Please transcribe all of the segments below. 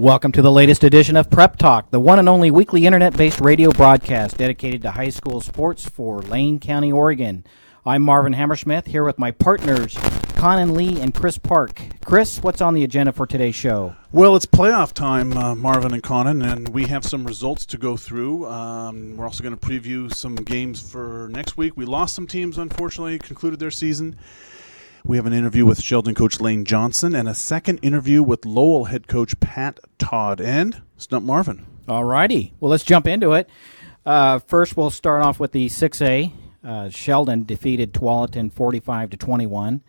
Welcome to the latest edition of Prep Talk, the one and only weekly internet-based radio broadcast dedicated to high school sports for Lane County, Oregon. I'm Marvin Hammersmith, here with my partners, Conan Lee and Chris Park. Chris, what's on the agenda for today's show? Well, it's playoff time, Marvin and Conan, and we have some results to go through. We're also going to preview some games for next week. We lost some teams, unfortunately, concluded their season. We have an interview with Sheldon coach Lane Johnson and a second interview with Lowell head coach Pat Todd and Stump Marvin. All righty. Well, let's jump into it. First, we'll start off with the 6A. Sheldon defeated Tualatin 45-21.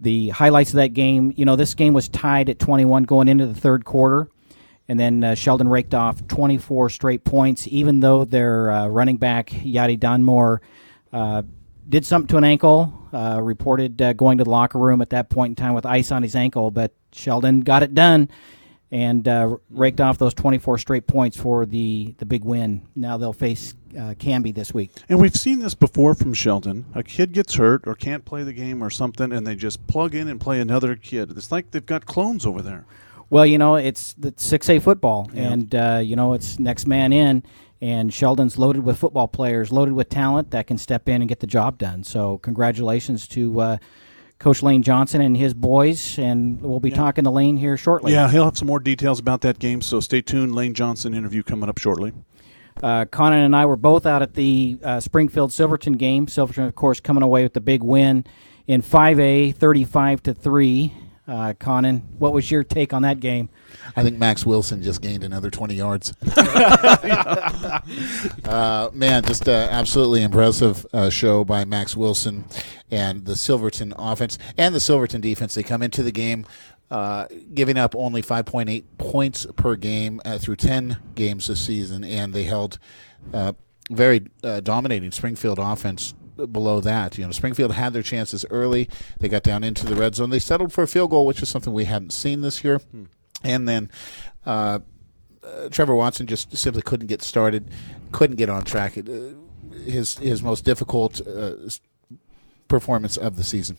The highlights of that game, this game was tied at 21 going into the third quarter, and then Sheldon raked off 24 straight points, even though their running back, Yadi Dunmore, did something to an ankle, reported going to the locker room at that point in time with ice on his ankle, but Sheldon got it done and raked off those 24 straight points for the big win. Now they'll face Canby this week. And we've seen this before from Sheldon. A kid gets hurt or can't play the game or something, and they just plug in and play another kid. It's like they've got clones over there. Well, it's the 6A football, yeah. And, it's next man in. And Sheldon's loaded with football players, loaded with talent that can step in and get the job done. So congratulations to Coach Lane Johnson and his boys, and we'll be talking to Lane here shortly. Yeah, he'll have some more details about that game, so stay tuned. Lane Johnson interview coming up shortly. Conan and I were both out at the Springfield-Silverton game. Silverton, of course, coming away with the big win in 5A, 35-3. Conan, what was your take on that game? I think Max Wilson just gained another 20 yards. Man, just absolutely impressive show by Max Wilson and the Silverton offense and the Silverton defense. They come into the game giving up only 5.8 points per game through 10 games this season, and they held very dominating Springfield offense below that. Springfield had their chances early. They got down into the red zone. They settled for a field goal, which is something we hadn't seen this year. And then Trevor Watson just simply couldn't get started, couldn't get on track. His most difficult performance of the season.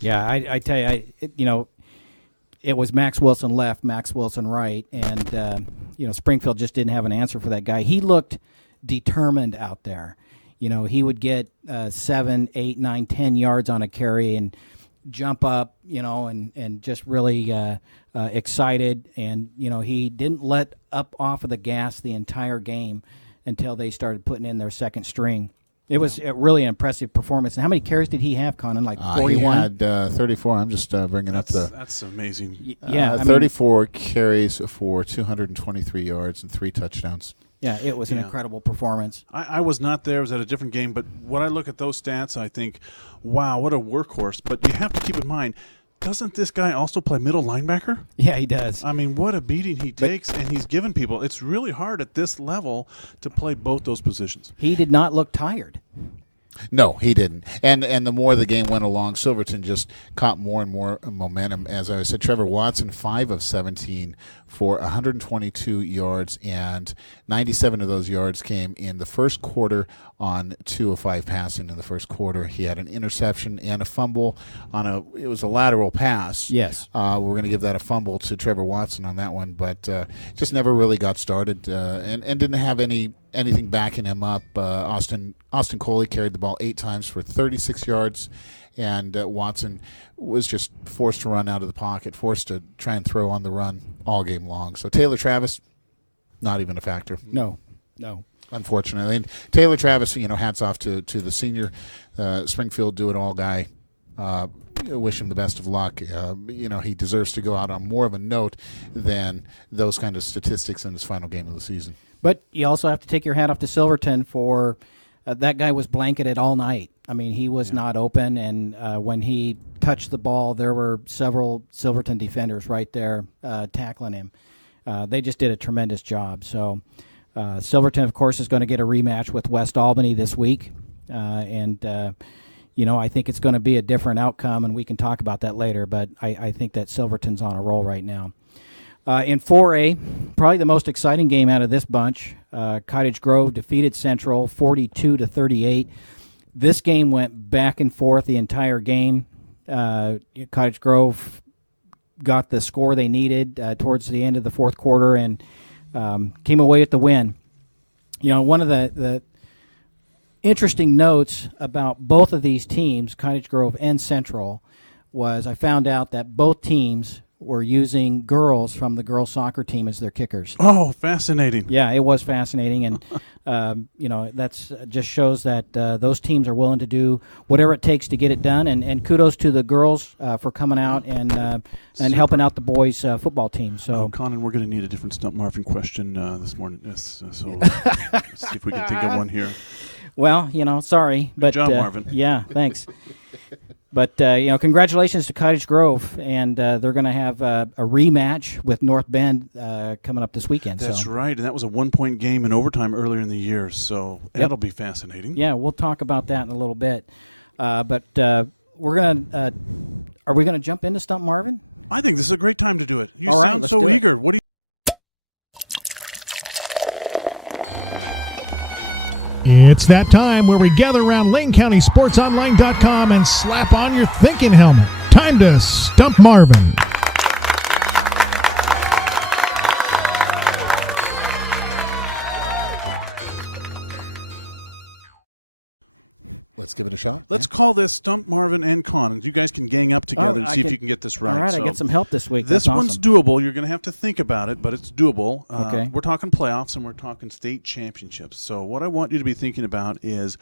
Yeah, I tell you, it was Max Wilson left, Max Wilson right, and Springfield just didn't have an answer for that guy. He looked determined out there. He would get 7, 8, 9, 10 yards on a carry and jump up, and just really excited. And, he didn't let up off of the gas the entire game until they started putting in their second string. It was really an impressive performance. And how many carries did he have, Conan? Like 41? He had 34. I'm just bringing up the... That's amazing. 34 carries for 223 yards and 3 touchdowns. Yeah, it was an incredible performance. I was not there. I was at a different game. But when I look at those stats, I think, wow, what a workhorse. But you have to keep in mind, doesn't this guy also play middle linebacker? Yeah, he does. I mean, what a beating he takes, and he's given people. It's really hard at this level to play both those positions. He did not look tired. No, he didn't. And the more the game went along, Silverton just caught more and more momentum. As I said, Trevor Watson, 5 of 17 for 122 yards, and 97 of those yards came in the first quarter on 2 of 5 passing in the first quarter. He had an interception and a fumble it was a lateral pass. Yes. We're going to give that a fumble to Trevor Watson on that one, but just never really got started and didn't have anything backing him up. Austin Coley carried the ball 8 times for 36 yards, and Watson was just forced to run out of the pocket, forced to try and throw on the run all game long. So Taylor Travis, not even a factor. No. Unfortunately. And Taylor Travis, hats off to the senior Springfield do-it-all guy. Wish him the best of luck. He deserves to go out on more of a note than those kind of statistics in his final game of the season. But you also have to take your hat off to Silverton for that guy was blanketed all night. I mean, he was not open, and when he touched the ball, there were several Silverton defenders right there tackling him. They just did a tremendous job. So Silverton, of course, is going to get a rematch with West Albany this week, and I think it's going to be a different outcome, and we can talk about that later, but I think that Silverton's on a roll right now. In 4A, probably the most exciting game out of this bunch, Cottage Grove defeated Central 42-38. This game went back and forth the entire game. Cottage Grove got the score they needed towards the end of the fourth quarter and came away with the win. One of the interesting notes about both of these teams, Cottage Grove and Central, was I found out that both teams were using girls from the girls soccer team as their kickers. Oh, fascinating. Yeah, it was fascinating, and that's just shows that those teams are willing to do whatever it takes to get it done. And kudos to the girls for coming out and helping out the boys football team. So, Conan, we're going to need a different Stump Marvin question this morning. So let's see if we can think of one here. Well, sorry, but Good job, Marvin. Yeah, thanks. But, congratulations to Cottage Grove, and they're going to have a rematch with North Bend coming up this weekend. That's right, and that was a 1-point game in overtime earlier in the year, so that'll be fascinating. Yeah, we'll talk about that in a little bit. But we're going to are we going to jump into Stump Marvin? I think this is a great time to do it. You All right, sound let's so do it. eager. What do you... It's that time where we gather around LaneCountySportsOnline.com and slap on your thinking helmet. Time to Stump Marvin. Let's give it a shot. Let's call this Stump Marvin and Conan. You guys can gang up together and see if you can get this right. All right, So I get some help this week. This That's one's awesome. doable. You're going to have to think about it, but it's doable. Okay. We're talking playoffs and we're talking state championships. So what I want you to be thinking about is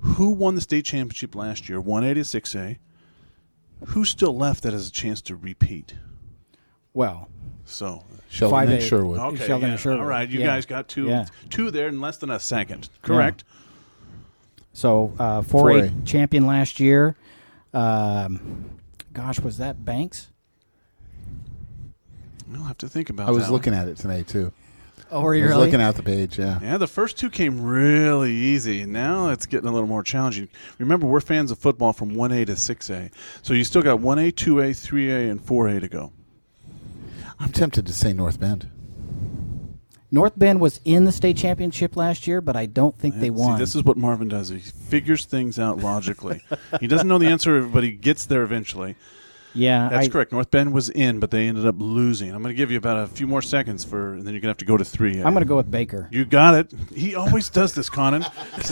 who won the state championship last year, 1A to 6A? Who's still left that has a chance to repeat? Well, So Sheldon 5A. and Sherwood. okay, Sheldon yeah. and Sherwood. All right, you Yeah. guys got two Yeah. there in less than a second. Correct. So 4A champion last year. Gosh, was that Banks? I'll have to think about I that. was looking at it today, too. Oh, were I you was really? looking at the page, yeah. Yeah, the first two came really easy, and now it's getting a little more challenging. Remember, we're fans of football from 1A to 6A, so you still got 1A, 2A, 3A, and 4A to go. I'm tempted to say North Bend. North Bend was in the state championship last year, but I don't think they won. See, this is what Marvin does. He figures things out logically. He doesn't know the answer, but he gets there eventually. Yeah, That's correct. North Bend was in, but they ended up losing. I'm going to give you about a few more seconds, and then you're going to have to go to 3A. I'm going to go with Baker. You got it. He always does this, Conan. This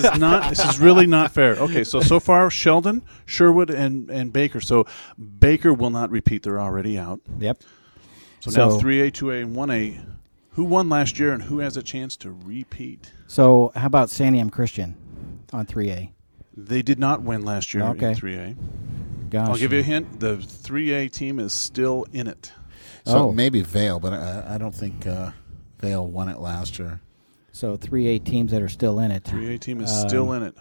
is really not fair. Okay, so far Sheldon, Sherwood, and Baker. So Baker will not repeat. They're already out. Yep. So now 3A, 2A, and 1A. Who won last year and who has a chance to repeat? So how about Santiam Christian on 3A? They did not win last year in 3A. Gosh. I'll give you a hint. The 3A team is still in it. So maybe Vale, but I don't think Vale won it last year. So 3A teams that are still in it. 3A team is still in it.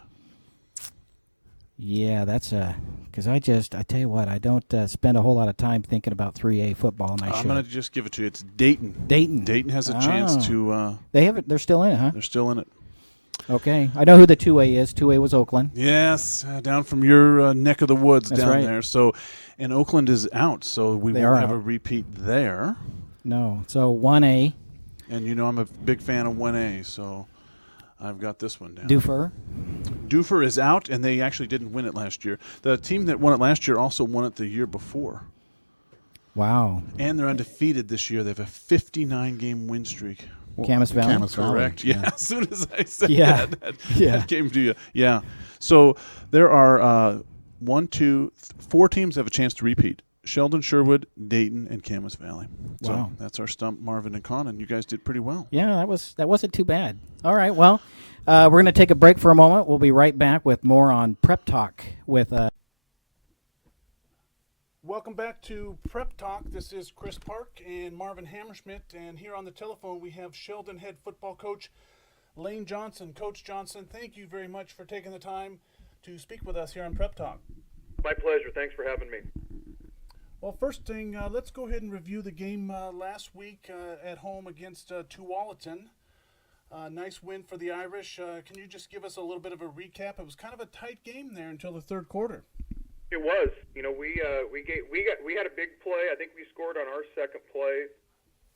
Yeah, that's because I tell you what, I don't spend a whole lot of time thinking about 3A football, and I I'm should. going to just give it to you. It's Dayton. Dayton. Dayton has a chance to. They have it. They're still in it, huh? They're still in it. Okay, I know who the 2A is. 2A was Oakland. Yes, down from your neck of the woods That's down right. there. So, and Oakland is out, so we They won't are have a out. repeat there. No, so 1A. And I'm a big fan of 1A, so I've got this one down. Dufer. Dufer is out, and they actually didn't win it last year. The team that won it last year also won it the year before. Wow. And they're undefeated this year. They have a 59-game win streak. Camas Valley. Camas Valley. Correct. Yeah. As soon as I said Yeah. that came to you. Yeah. So there are 4 teams that have a chance to repeat. Sheldon, Sherwood, Dayton, and Camas Valley. So Wow. that's our stump, Marvin and Conan. You guys did pretty well. Yeah, that wasn't too bad. All right, well, we're going to take a break for a moment. We'll be right back with more on Prep Talk with. Welcome back to Prep Talk. This is Chris Park and Marvin Hammerschmidt, and here on the telephone we have Sheldon head football coach Lane Johnson. Coach Johnson, thank you very much for taking the time to speak with us here on Prep Talk. My pleasure. Thanks for having me. Well, first thing, let's go ahead and review the game last week at home against Tualatin. Nice win for the Irish. Can you just give us a little bit of a recap? It was kind of a tight game there until the third quarter. It was. We had a big play. I think we scored on our second play.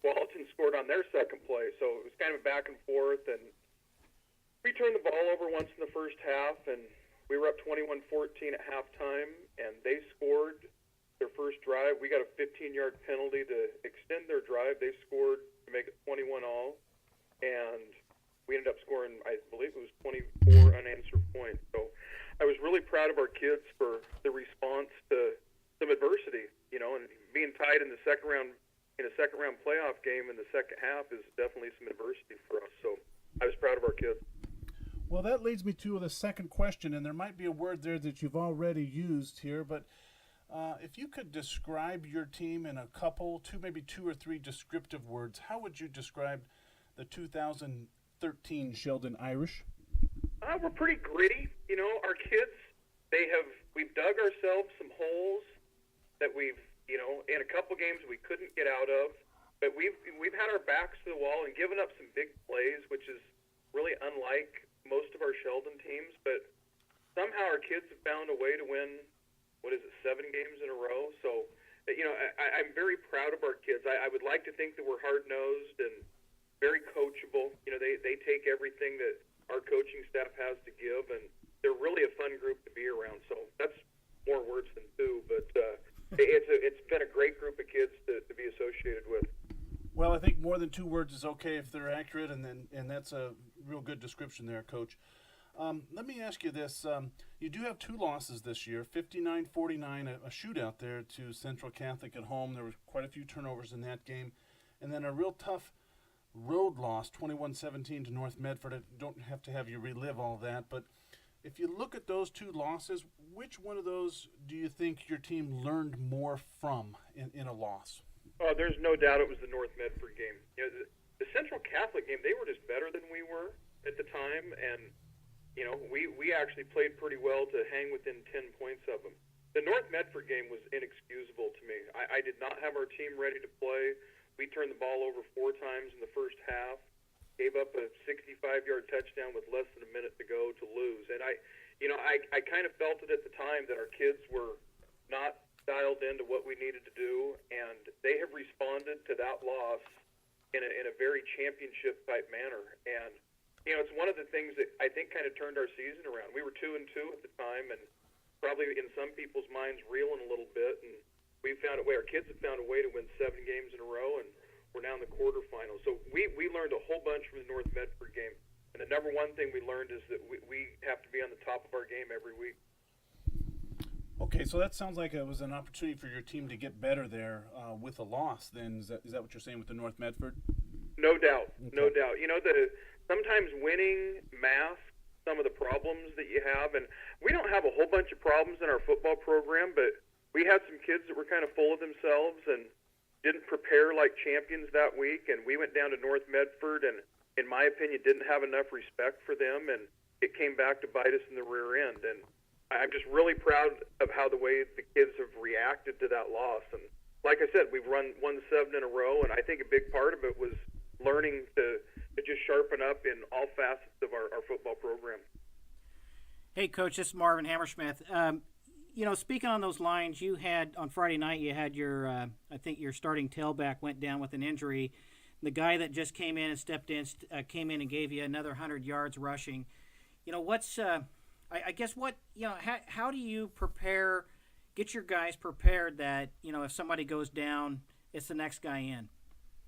Tualatin scored on their second play, so it was kind of back and forth. And we turned the ball over once in the first half, and we were up 21-14 at halftime, and they scored their first drive. We got a 15-yard penalty to extend their drive. They scored to make it 21 all, and we ended up scoring, I believe it was 24 unanswered points. So I was really proud of our kids for the response to some adversity, and being tied in the second round playoff game in the second half is definitely some adversity for us. So I was proud of our kids. Well, that leads me to the second question, and there might be a word there that you've already used here, but if you could describe your team in maybe two or three descriptive words, how would you describe the 2013 Sheldon Irish? We're pretty gritty. Our kids, we've dug ourselves some holes that we've, in a couple games we couldn't get out of, but we've had our backs to the wall and given up some big plays, which is really unlike most of our Sheldon teams, but somehow our kids have found a way to win, 7 games in a row. So, I'm very proud of our kids. I would like to think that we're hard-nosed and very coachable. They take everything that our coaching staff has to give, and they're really a fun group to be around. So that's more words than two, but it's been a great group of kids to be associated with. Well, I think more than 2 words is okay if they're accurate, and that's a real good description there, Coach. Let me ask you this. You do have 2 losses this year, 59-49, a shootout there to Central Catholic at home. There were quite a few turnovers in that game. And then a real tough road loss, 21-17 to North Medford. I don't have to have you relive all that, but if you look at those 2 losses, which one of those do you think your team learned more from in a loss? Oh, there's no doubt it was the North Medford game. The Central Catholic game, they were just better than we were at the time, and we actually played pretty well to hang within 10 points of them. The North Medford game was inexcusable to me. I did not have our team ready to play. We turned the ball over 4 times in the first half, gave up a 65-yard touchdown with less than a minute to go to lose. And I kind of felt it at the time that our kids were not dialed into what we needed to do, and they have responded to that loss in a very championship-type manner. And it's one of the things that I think kind of turned our season around. We were 2-2 at the time, and probably in some people's minds reeling a little bit. And we found a way. Our kids have found a way to win 7 games in a row, and we're now in the quarterfinals. So we learned a whole bunch from the North Medford game. And the number one thing we learned is that we have to be on the top of our game every week. Okay, so that sounds like it was an opportunity for your team to get better there with a loss. Then is that what you're saying with the North Medford? No doubt, okay. No doubt. Sometimes winning masks some of the problems that you have, and we don't have a whole bunch of problems in our football program, but we had some kids that were kind of full of themselves and didn't prepare like champions that week, and we went down to North Medford and, in my opinion, didn't have enough respect for them, and it came back to bite us in the rear end. And I'm just really proud of how the way the kids have reacted to that loss. And like I said, we've won 7 in a row, and I think a big part of it was learning to just sharpen up in all facets of our football program. Hey, Coach, this is Marvin Hammersmith. Speaking on those lines, you had on Friday night, you had your, I think your starting tailback went down with an injury. The guy that just came in and stepped in, came in and gave you another 100 yards rushing. How do you prepare, get your guys prepared that, if somebody goes down, it's the next guy in?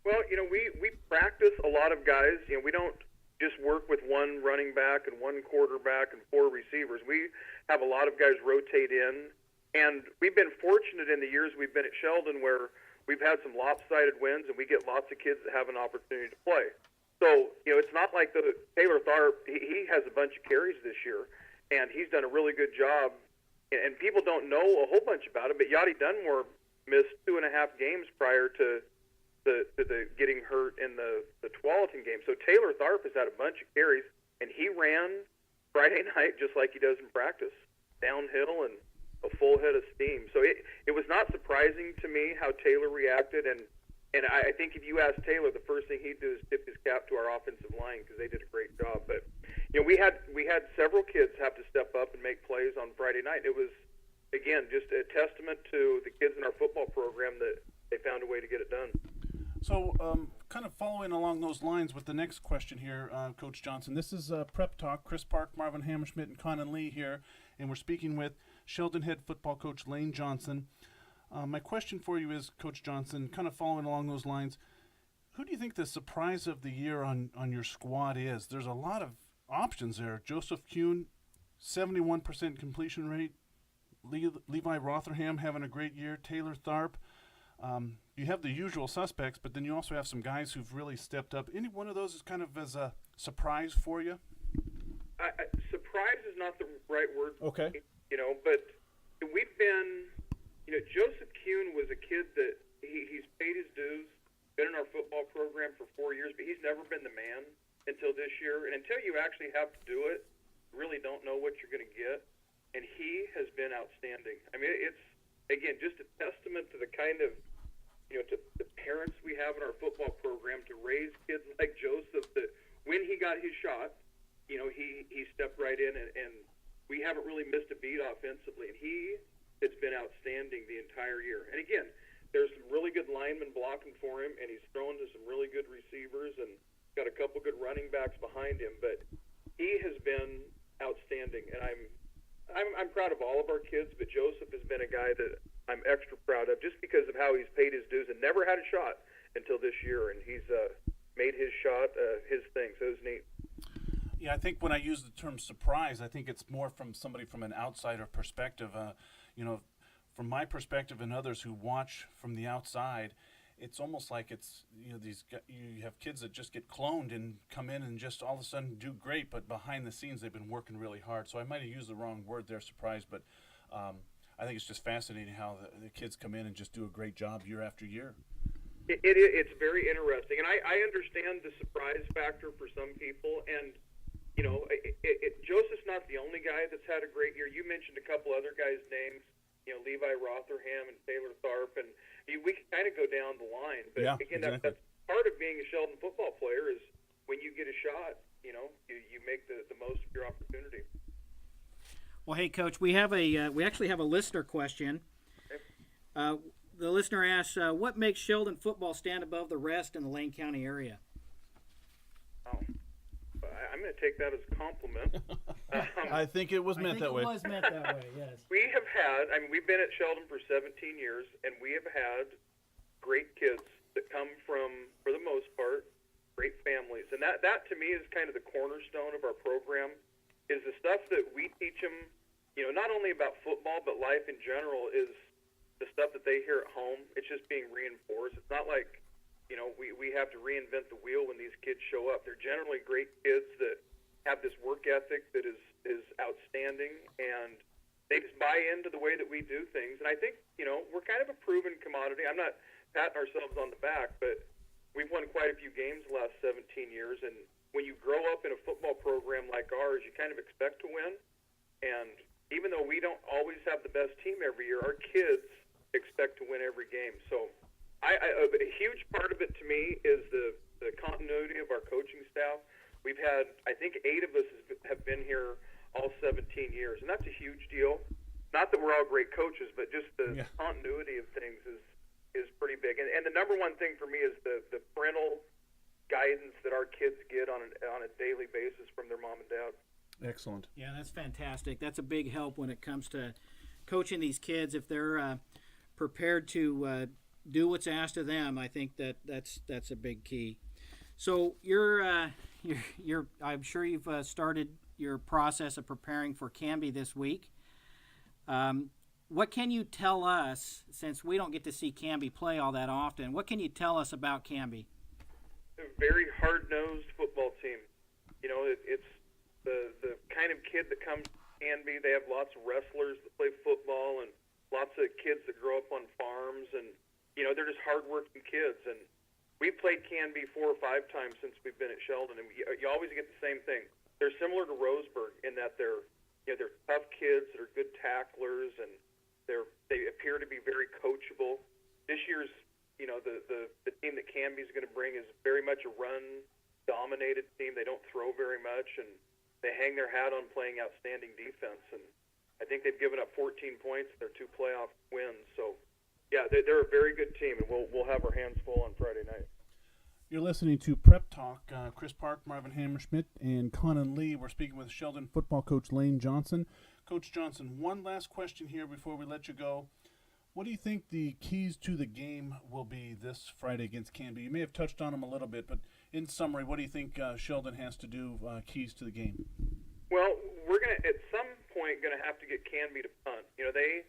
Well, we practice a lot of guys. We don't just work with one running back and one quarterback and 4 receivers. We have a lot of guys rotate in, and we've been fortunate in the years we've been at Sheldon where we've had some lopsided wins, and we get lots of kids that have an opportunity to play. So, it's not like Taylor Tharp, he has a bunch of carries this year, and he's done a really good job. And people don't know a whole bunch about it, but Yachty Dunmore missed 2.5 games prior to the getting hurt in the Tualatin game. So Taylor Tharp has had a bunch of carries, and he ran Friday night just like he does in practice, downhill and a full head of steam. So it was not surprising to me how Taylor reacted, and I think if you ask Taylor, the first thing he'd do is tip his cap to our offensive line because they did a great job. But we had several kids have to step up and make plays on Friday night. It was, again, just a testament to the kids in our football program that they found a way to get it done. So, kind of following along those lines with the next question here, Coach Johnson. This is Prep Talk. Chris Park, Marvin Hammerschmidt, and Conan Lee here, and we're speaking with Sheldon head football coach Lane Johnson. My question for you is, Coach Johnson, kind of following along those lines, who do you think the surprise of the year on your squad is? There's a lot of options there. Joseph Kuhn, 71% completion rate. Levi Rotherham having a great year. Taylor Tharp. You have the usual suspects, but then you also have some guys who've really stepped up. Any one of those is kind of as a surprise for you? Surprise is not the right word. Okay. But we've been, Joseph Kuhn was a kid that he's paid his dues, been in our football program for 4 years, but he's never been the man until this year. And until you actually have to do it, you really don't know what you're going to get. And he has been outstanding. I mean, it's, again, just a testament to the kind of, to the parents we have in our football program to raise kids like Joseph, that when he got his shot, he stepped right in, and we haven't really missed a beat offensively. And he has been outstanding the entire year. And again, there's some really good linemen blocking for him, and he's thrown to some really good receivers and got a couple good running backs behind him. But he has been outstanding, and I'm proud of all of our kids, but Joseph has been a guy that I'm extra proud of just because of how he's paid his dues and never had a shot until this year, and he's made his shot his thing, so it was neat. Yeah, I think when I use the term surprise, I think it's more from somebody from an outsider perspective. From my perspective and others who watch from the outside, it's almost like it's, you have kids that just get cloned and come in and just all of a sudden do great, but behind the scenes they've been working really hard. So I might have used the wrong word there, surprise, but I think it's just fascinating how the kids come in and just do a great job year after year. It's very interesting, and I understand the surprise factor for some people, and Joseph's not the only guy that's had a great year. You mentioned a couple other guys' names, Levi Rotherham and Taylor Tharp, and we can kind of go down the line. But yeah, again, exactly. that's part of being a Sheldon football player is when you get a shot, you make the most of your opportunity. Well, hey, Coach, we actually have a listener question. Okay. The listener asks, what makes Sheldon football stand above the rest in the Lane County area? Oh, I'm going to take that as a compliment. I think it was meant that way. It was meant that way, yes. We have had, we've been at Sheldon for 17 years, and we have had great kids that come from, for the most part, great families. And that to me is kind of the cornerstone of our program, is the stuff that we teach them, not only about football, but life in general, is the stuff that they hear at home. It's just being reinforced. It's not like, we have to reinvent the wheel when these kids show up. They're generally great kids that have this work ethic that is outstanding, and they just buy into the way that we do things. And I think, we're kind of a proven commodity. I'm not patting ourselves on the back, but we've won quite a few games the last 17 years, and when you grow up in a football program like ours, you kind of expect to win. And even though we don't always have the best team every year, our kids expect to win every game. So a huge part of it to me is the continuity of our coaching staff. We've had, I think, 8 of us have been here all 17 years, and that's a huge deal. Not that we're all great coaches, but just the continuity of things is pretty big. And the number one thing for me is the parental guidance that our kids get on a daily basis from their mom and dad. Excellent. Yeah, that's fantastic. That's a big help when it comes to coaching these kids. If they're prepared to do what's asked of them, I think that's a big key. So you're I'm sure you've started your process of preparing for Canby this week. What can you tell us, since we don't get to see Canby play all that often, what can you tell us about Canby? A very hard-nosed football team. It's the kind of kid that comes to Canby. They have lots of wrestlers that play football and lots of kids that grow up on farms, and they're just hard-working kids. And we've played Canby 4 or 5 times since we've been at Sheldon, and you always get the same thing. They're similar to Roseburg in that they're tough kids that are good tacklers, and they appear to be very coachable. This year's the team that Canby's going to bring is very much a run-dominated team. They don't throw very much, and they hang their hat on playing outstanding defense. And I think they've given up 14 points in their 2 playoff wins. So, yeah, they're a very good team, and we'll have our hands full on Friday night. You're listening to Prep Talk. Chris Park, Marvin Hammerschmidt, and Conan Lee. We're speaking with Sheldon football coach Lane Johnson. Coach Johnson, one last question here before we let you go. What do you think the keys to the game will be this Friday against Canby? You may have touched on them a little bit, but in summary, what do you think Sheldon has to do, keys to the game? Well, we're going to, at some point, going to have to get Canby to punt. You know, they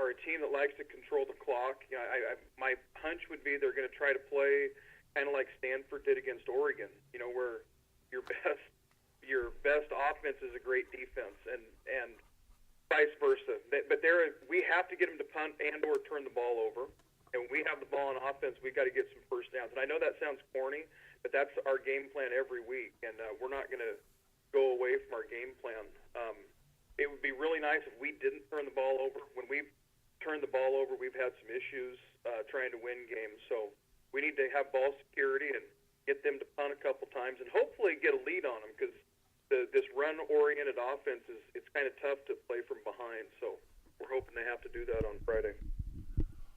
are a team that likes to control the clock. You know, my hunch would be they're going to try to play kind of like Stanford did against Oregon, you know, where your best offense is a great defense, and vice versa. But we have to get them to punt and or turn the ball over. And when we have the ball on offense, we've got to get some first downs. And I know that sounds corny, but that's our game plan every week, and we're not going to go away from our game plan. It would be really nice if we didn't turn the ball over. When we've turned the ball over, we've had some issues trying to win games. So we need to have ball security and get them to punt a couple times and hopefully get a lead on them, because this run-oriented offense it's kind of tough to play from behind. So we're hoping they have to do that on Friday.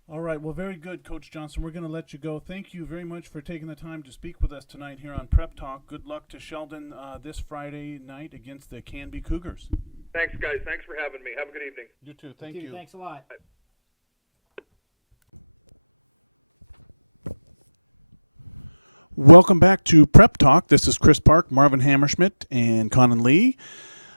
All right, well, very good, Coach Johnson. We're going to let you go. Thank you very much for taking the time to speak with us tonight here on Prep Talk. Good luck to Sheldon this Friday night against the Canby Cougars. Thanks, guys. Thanks for having me. Have a good evening. You too. Thank you. Thanks a lot. Welcome back to Prep Talk. This is Chris Park, Marvin Hammerschmidt, and Conan Lee.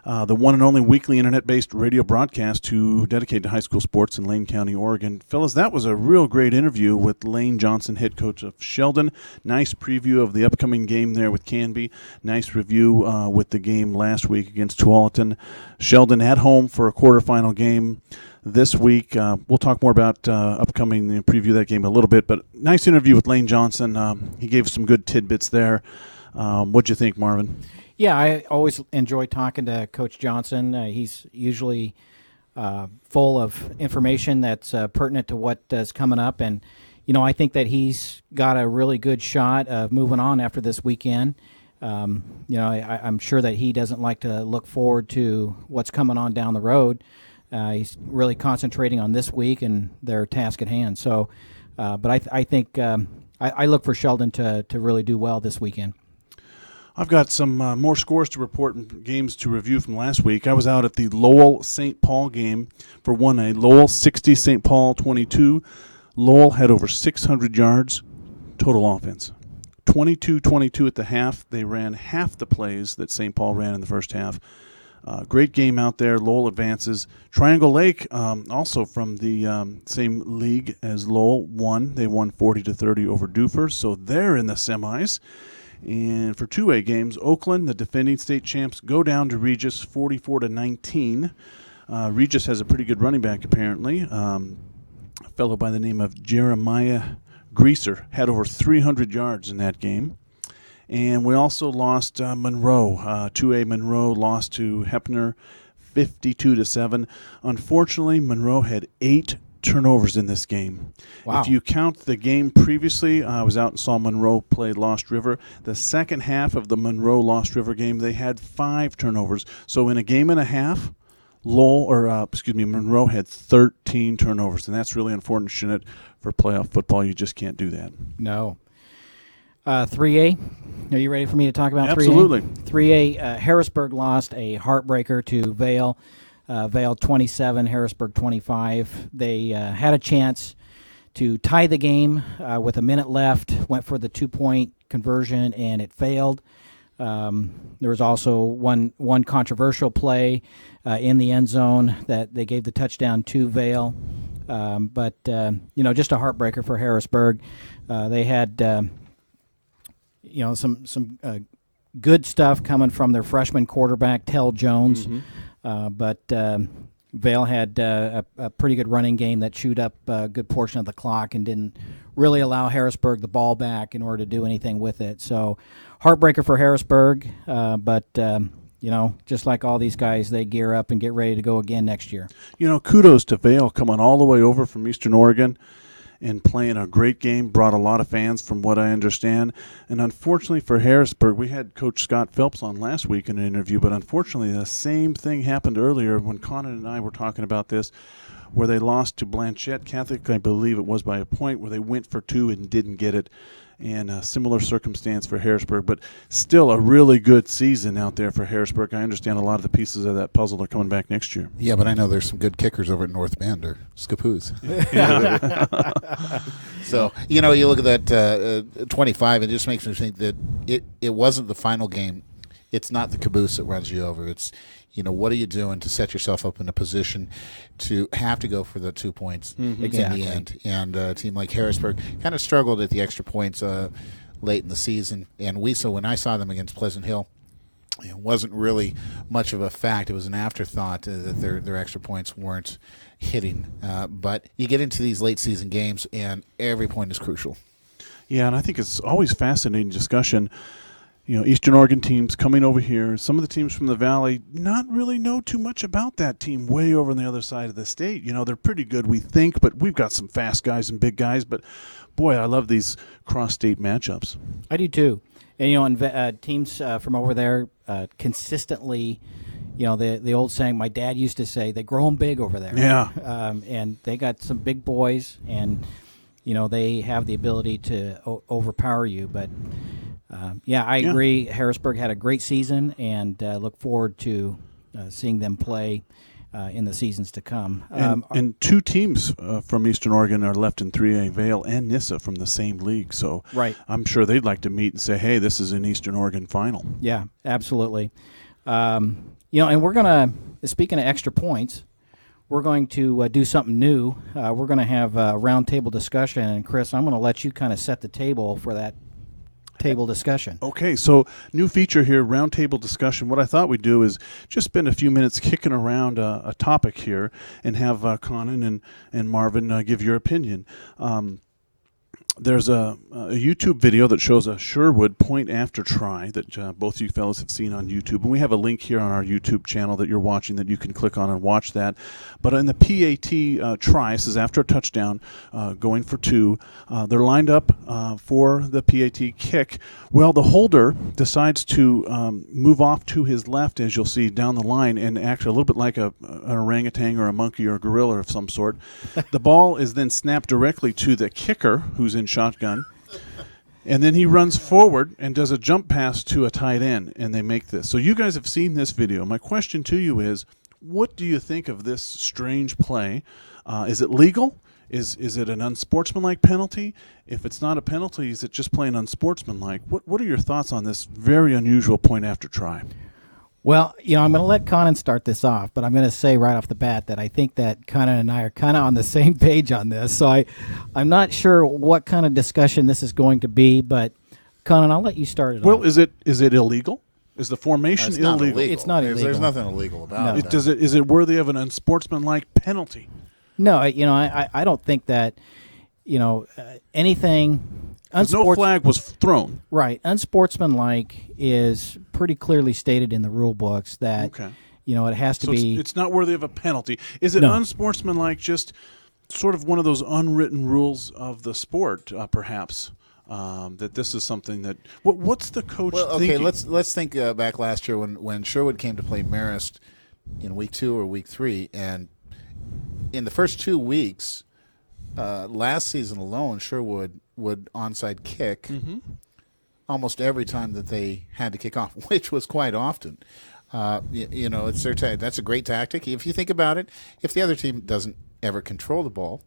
The one and only weekly internet-based radio broadcast dedicated to high school sports in Lane County, Oregon. Fellas, that was a real great interview with Lane Johnson, head coach of Sheldon. Nice preview of the upcoming game there with Canby. Nice review with the game last week against Tualatin. Sheldon at home for a quarterfinal game this week. We'll talk more about upcoming preview of that game a little bit, but nice interview with Lane Johnson. He gave some good tidbits there. What'd you think, Marvin? Yeah, I always enjoy talking to Coach Johnson. He's usually full of information that's pertinent to what is coming up. And, you know, I think that he's got a really good shot of moving on after this weekend. You know, I'm sure that he doesn't like to look forward to what's coming on down the road. He's really concentrating on this week and their task at hand. So, but I think I look for Sheldon to really do well this weekend. I've got some more scores to report and games to review from last week. I was out at the Lowell-St. Paul game for 1A. Lowell 60, St. Paul 22. Lowell had over 600 yards total offense. 22-22 at the half. They ran half the plays that St. Paul ran in the first half. Great game out there. Lowell advances. Triangle Lake, also from the same league as Lowell, won. They won 40-30 over Doofer, so they're in the semis. And for 2A games, Oakland, the defending state champs, go down to Regis 44-19. Regis has a pretty good running back, apparently. A fellow by the name of Jeremiah Greaser had over 300 yards in that game. And we also lost Monroe. 2A Monroe lost to Heppner 52-7. Unfortunately, Monroe had 8 turnovers in this game. Wow. If you count the game previously, I was out and saw Monroe play Lost River. The second half of the Monroe-Lost River game, they had 5 turnovers. So in a game and a half, Monroe had 13 turnovers, and that's really unfortunate for playoff football. You just can't do that. No. 3A, are you ready for me to talk about 3A? Absolutely. 3A, Harrisburg lost a heartbreaker to Vail. Vail 27, Harrisburg 25. They had a chance to tie the game with a minute left, went for the 2-point conversion, and it failed. There was also one controversial play in the end zone that they gave the touchdown to Vail. But just a heartbreaker for Harrisburg. They had some good stuff coming from their freshman quarterback, Tell Jones. Mm-hmm. But Vail had a pretty good running game that chewed up a good portion of the clock and didn't really allow Harrisburg the ball back in order to do anything with it. So heartbreaker for Harrisburg, but just like all these guys, they gear up and get ready to go again next year. Kudos to Vail coming all the way over from Eastern Oregon and playing a great game, brought a lot of fans from what I understand. And unfortunately for Harrisburg, we had Coach Scott Phelps on last week in an interview, but unfortunately the same thing happened earlier when Conan and I were talking about this. where they lost to Blanchette Catholic, I believe it was by a point, where they went for 2 and didn't get it. And a similar circumstance for Harrisburg, but still a really good season out there for Harrisburg. I understand a lot of the pieces of that puzzle are coming back next year. Yeah, but I know there's some good kickers over at North Bend or Scappoose. So, you look at that 25, it just makes me think that it wasn't the final game. It's not the caboose that runs you over. It's, what are you doing to set yourself up in a position to have to go for the 2 points in the end? And a team like Harrisburg kind of struggled at the extra points late in the season. And when I saw them against Pleasant Hill, it wasn't really much of a fact. It was an afterthought that their extra points weren't hitting. But you get into these late season games, and every point is crucial. Yeah, and I think it's always fascinating discussion. Eastern Oregon teams coming over here. Some of the teams from the Valley not really know too much about that team way over on the other side of the state. They're pretty good, we think, but we've got some fast guys and big guys. But, boy, I love these cross-state matchups. I do too. And, teams from over there consistently, the old saying my dad used to say, they grow them big over there. Yeah. And they got some big boys, and, they have the ability to overpower you. But, I agree. Harrisburg had a great season, and look forward to seeing them play in the seasons to come. And 2 teams from Eastern Oregon are left in 3A, Vail and Nissa from the same league. So right. I'm sure they'd like to meet and say, hey, this is an Eastern Oregon final. Yeah, absolutely. And we're going to, speaking of extra points, we're going to do something new. We're going to have a roundtable discussion. And, Chris, I'm going to let you kind of set the table for that table discussion. Okay, so new feature here, roundtable discussion. What I thought we'd do is just spend a few minutes kicking around a topic here and have Conan and Marvin give your opinion. There's a YouTube video that shows a Sherwood point after try that both you fellas have seen on YouTube. And we have a link here on our YouTube channel that you're watching that you can click on and watch that. But in the PAT try, this is after a touchdown, going for 2. They're lined up for the PAT kick. Well, the holder decides to move off to his left, as you'll see down the line, and act a little bit like an orangutan or a monkey or a gorilla of some sort. The ball is then snapped directly to the kicker, who's in shotgun, and then he runs forward and does a jump pass to a tight end, and they make this. So you guys have seen this video. My question to you is, what do you think of this strange play? Is it legal? Is it an unsportsmanlike penalty? If it's not a penalty, is it just plain unsportsmanlike? What are your thoughts on this very unusual point after try? Well, I'm going to let Conan start this off, but I'm going to say right off the bat that I think that Conan and I are kind of on the same page on this. So I'm not sure what kind of discussion this is going to be, but Conan, I'll let you start it off. Well, is it illegal? Is the formation It's not illegal? It's not illegal. There's nothing illegal about it. Is it worthy of an unsportsmanlike penalty? No, I don't think that, anything. No flag was thrown. Right. Unsportsmanlike is pretty clearly stated in the rule books that, it has to be. It's not worthy of a penalty. Is it unsportsmanlike, just sort of one of those unwritten rules of the sport, perhaps? That this is something that what's the coach thinking? Let's think back last year when Sherwood came to play Marist in week 2 or week 3, and in the first 2 weeks last season alone, Sherwood would onside kick almost every time that they had to kick off, which was quite often. It's their that's a great tactic. If you think about it, if the other team doesn't ever control the ball,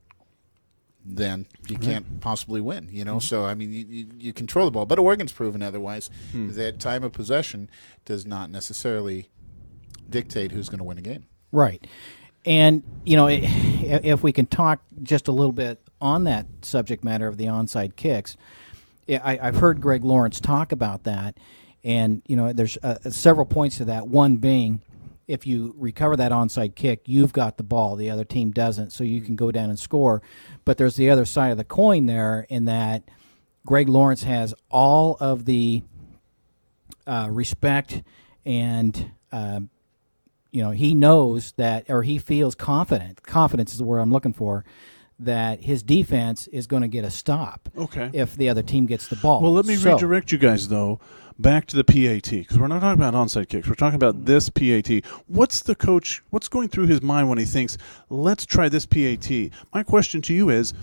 then you can't possibly win. So I mean, you control the ball, but Oregon's proven otherwise. That time of possession does not necessarily dictate who's going to win a game. Right. And, if we can talk just a little bit on that subject matter of the onside kicks, I've heard Greg Lawrence talk about that, and, there's several points to that, one being if you recover that onside kick, you've got the ball, the other team doesn't, so you can go down and score. But there's the other side of the coin there in that Greg Lawrence has all of the respect and he knows that, or he feels confident. Confidence is the word I'm looking for, that his defense is going to get a stop. Okay. If the other team gets the ball. Well, let me redirect you guys, though. back to the PAT, because we're not talking about onside kicks. We're talking about this PAT. What's going through his mind when he thinks, let's try this PAT? My question to you is,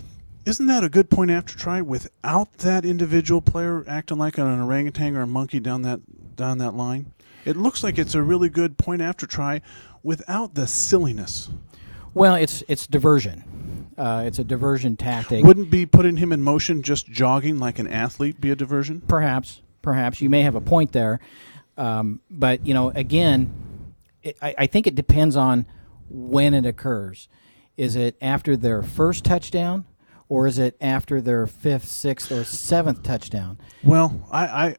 isn't that a good point after try without that individual player acting like an orangutan or a monkey down that line? It looks like it's a really good point after try without the silliness. Well, it's diversion. It's a diversion tactic. Wouldn't be putting him in motion, just jogging like an athlete, be a diversion? Perhaps you may have a point there, but again, I think it depends on when it occurs. Is it after their first touchdown, or is it after their 5th, 6th, or 7th touchdown? Well, I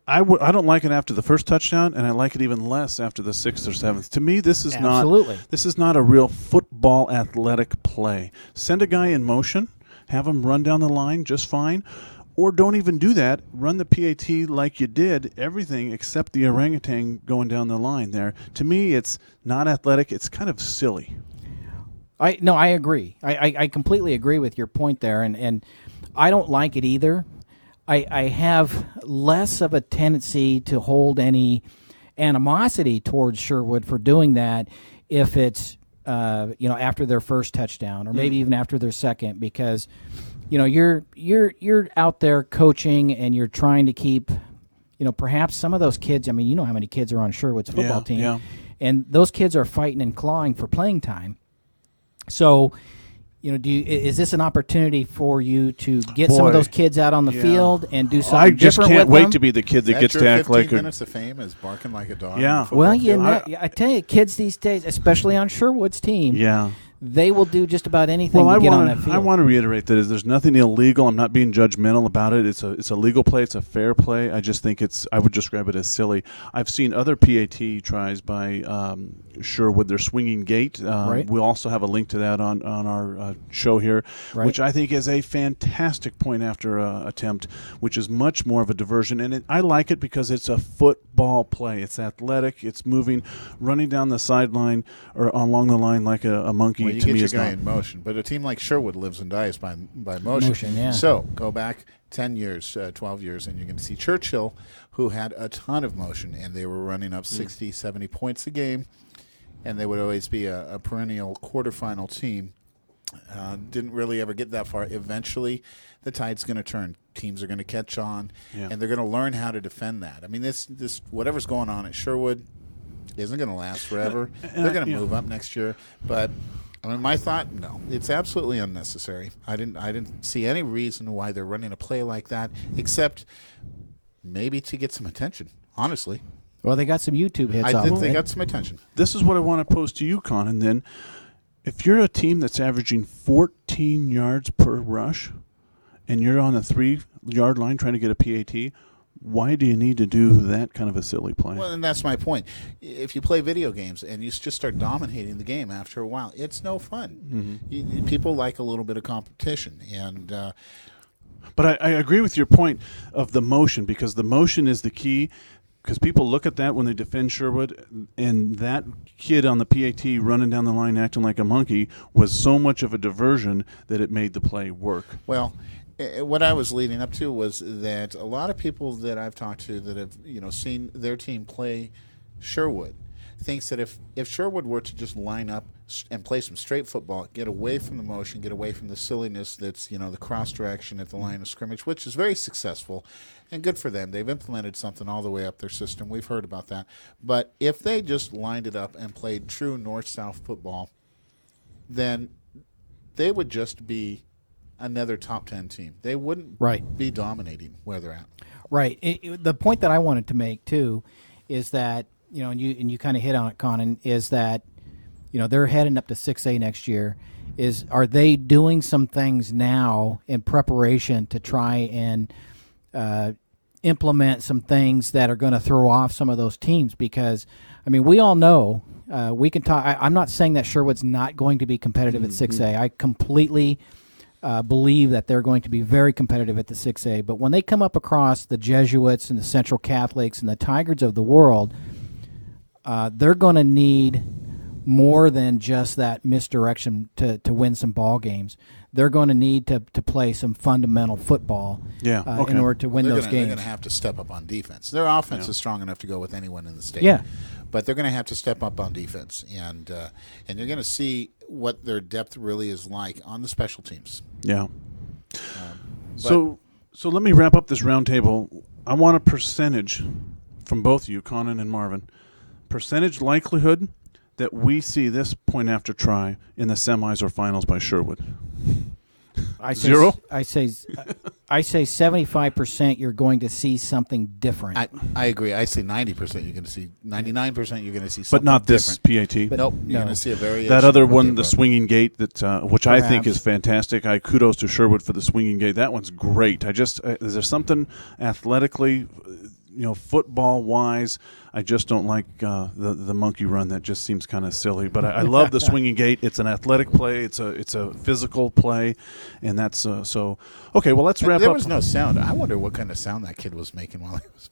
don't like it after the first touchdown, and I like it even less after the 6th or 7th. To me, this is not a real football athletic play. Send a guy in motion, have him run down the line just fine, or don't even do that. Run the PAT like you did, everything except the orangutan going down the line there. To me, it's not athletic. It's kind of silly. I agree. I completely agree with your point there, and I don't like it either. I have less of a tendency to hold any animosity towards Sherwood for doing that if it's after their first touchdown or maybe even after their second, because you're out there coaching and you're trying to keep perhaps some of those kids. I mean, you know how many kids are on Sherwood's football team, and those kids are fighting and clawing for playing time. So, is this an opportunity for you to get some of those kids out on the field and do something I just different can't with wait them? to be the kid that gets your to act 15 like minutes of fame is barking like a dog. Yeah. Well, I I tell you, kids these days, especially on Sherwood's team, Yeah. they will do just about anything to get on that field. I want to reiterate that there's nothing illegal. I'm not being judgmental about it. It's a legal play. It's a fair play. I just think I would describe it as silly. I've seen other PAT tries by Sherwood, their swinging gate. Right. We'll also have a link to that on our show here, which I think is a fantastic point after attempt, which is much more of a diversion. And I like it because it's a football play. It's athletic. It's moving, running down the sideline or along the line like a monkey. Well, you to get me your is guy not. in motion, but a team like Sherwood lives and dies by motion. Yeah. So go back 10 years, 12 years, and you're going to see Churchill, who had a ton of motion, and they were running up 60, 70 points a game, and they would always be a perennial quarterfinal team. Didn't really ever get that far. Eventually, the tide's going to turn. Teams are going to catch on, and they're going to learn how to defend that. I mean, this whatever's going on at Sherwood isn't going to last forever. They're going to move up next year, but I mean, my thought, no, it's absolutely unnecessary. I didn't see any reason why they're running a play like that, except maybe to get some attention. Honestly, Well, they got some YouTube hits. I think they got some attention. This is what I want to pose to you, Con, and then if you're a team that's averaging 14 yards per rush and you're on the 3-yard line trying to get a PAT, why do you need to do that kind of a silly play? Well, and that's my point. If you play video games and you just start dominating the game after a while, it's no fun. People like a little bit of competition, and But I agree with your point of the motion, because the motion is the key. Because people look at that when they defend Sherwood, and that kid on the PAT running down the line acting like a monkey was so much of a diversion that it made the play work. well, what I was leading up to was that a lot of people that I've talked to that have seen their team play Sherwood thinks that if Sherwood were to just line up and play some straight football, get away from the motion, get away from the silliness that's the cross direction at the line of scrimmage, which is very successful and good for them. They've implemented something all the way up their system. We've heard about that. But if they just lined it up and played true north-south football, then they would just be another top 10 team. They wouldn't be dominating where they're at. Right. The point that I wanted to make too is that and you kind of hit on it, Conan, is that they're heading up to 6A next year. Are they doing some things now in preparation to try and implement some things that are going to throw off some of those teams? Because I mean, we all know we can talk. I'm not saying that Sherwood's not going to be competitive at 6A. I completely believe that they're going to be very competitive at the 6A. But when they come up across the Jesuits and the Central Catholics and the Tigers of the world, they're going to need more than just that misdirection to win some ball games. they're going to need to play some fundamental football in order to win those games. They're going to have to step up on defense. Their offense is strong enough to go with anyone in the state. Yeah. But they're going to have to step up on defense, and you're going to see what their depth really is like on the special teams. Yeah. So let me wrap up this roundtable. I want a percentage from both of you, Conan and Marvin. Percentage likelihood that we see this point after try in the semis or finals by Sherwood. I say, 0? I say 75% you're going to see something different. I agree. I say 90% you're going to see 99% you're going to see But something not this different. PAT. Nope. You're going to see a variation. That other of what one, they've the done. swinging gate, which I think Perhaps. is fantastic. I kudos to Sherwood for the swinging gate. That one's great. Is there something athletically, football wise? I just don't like the monkey run. That just seems kind of silly. But I love the swinging gate. It's an athletic play. It's a physical play, and that's so. Okay, well let's wrap up. There was no sound. I wonder what kind of sound that kid was making while he was.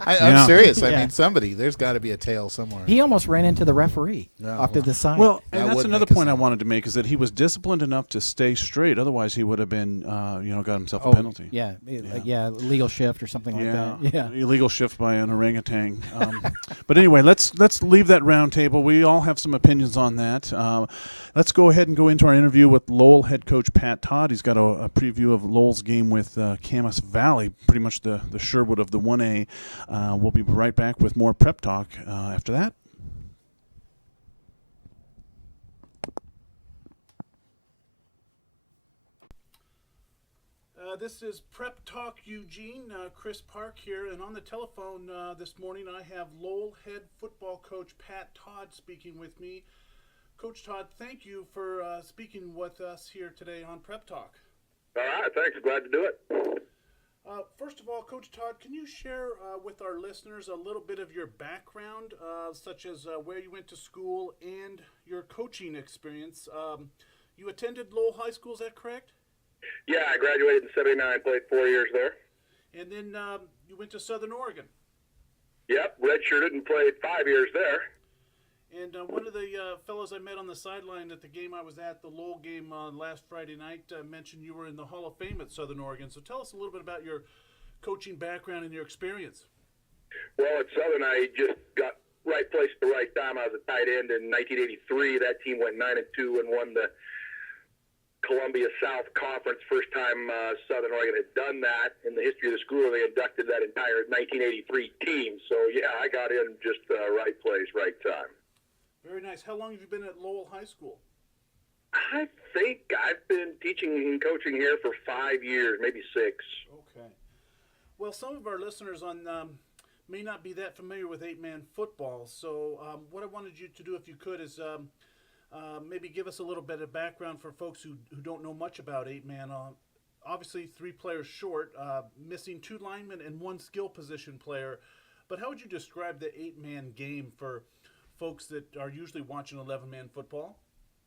I'm serious. I Yeah. mean, there's got to be a tail somewhere. He almost ran into the referee off to the side. Well, That and that's would another make a point I sound. wanted to make is that he was disciplined enough to stay straight. Otherwise, he would have been, got himself a penalty. Yeah, legal shift or something like that. Yeah. Illegal shift by an orangutan. But anyway, let's leave that round table. We all have some opinions on that. Let's go ahead and go into our interview with Lowell head coach Pat Todd. He's got a preview of Lowell's game with Camas Valley, pretty much the Sherwood of the 1A. We'll be right back with more prep talk after that. This is Prep Talk Eugene, Chris Park here, and on the telephone this morning I have Lowell head football coach Pat Todd speaking with me. Coach Todd, thank you for speaking with us here today on Prep Talk. All right, thanks. Glad to do it. First of all, Coach Todd, can you share with our listeners a little bit of your background, such as where you went to school and your coaching experience? You attended Lowell High School, is that correct? Yeah, I graduated in '79, played 4 years there. And then you went to Southern Oregon. Yep, redshirted and played 5 years there. And one of the fellows I met on the sideline at the game I was at, the Lowell game last Friday night, mentioned you were in the Hall of Fame at Southern Oregon. So tell us a little bit about your coaching background and your experience. Well, at Southern, I just got right place at the right time. I was a tight end in 1983. That team went 9-2 and won the Columbia South Conference. First time Southern Oregon had done that in the history of the school. They inducted that entire 1983 team. So, yeah, I got in just right place, right time. Very nice. How long have you been at Lowell High School? I think I've been teaching and coaching here for 5 years, maybe 6. Okay. Well, some of our listeners may not be that familiar with 8-man football. So what I wanted you to do, if you could, is maybe give us a little bit of background for folks who don't know much about 8-man. Obviously, 3 players short, missing 2 linemen and 1 skill position player. But how would you describe the 8-man game for folks that are usually watching 11-man football?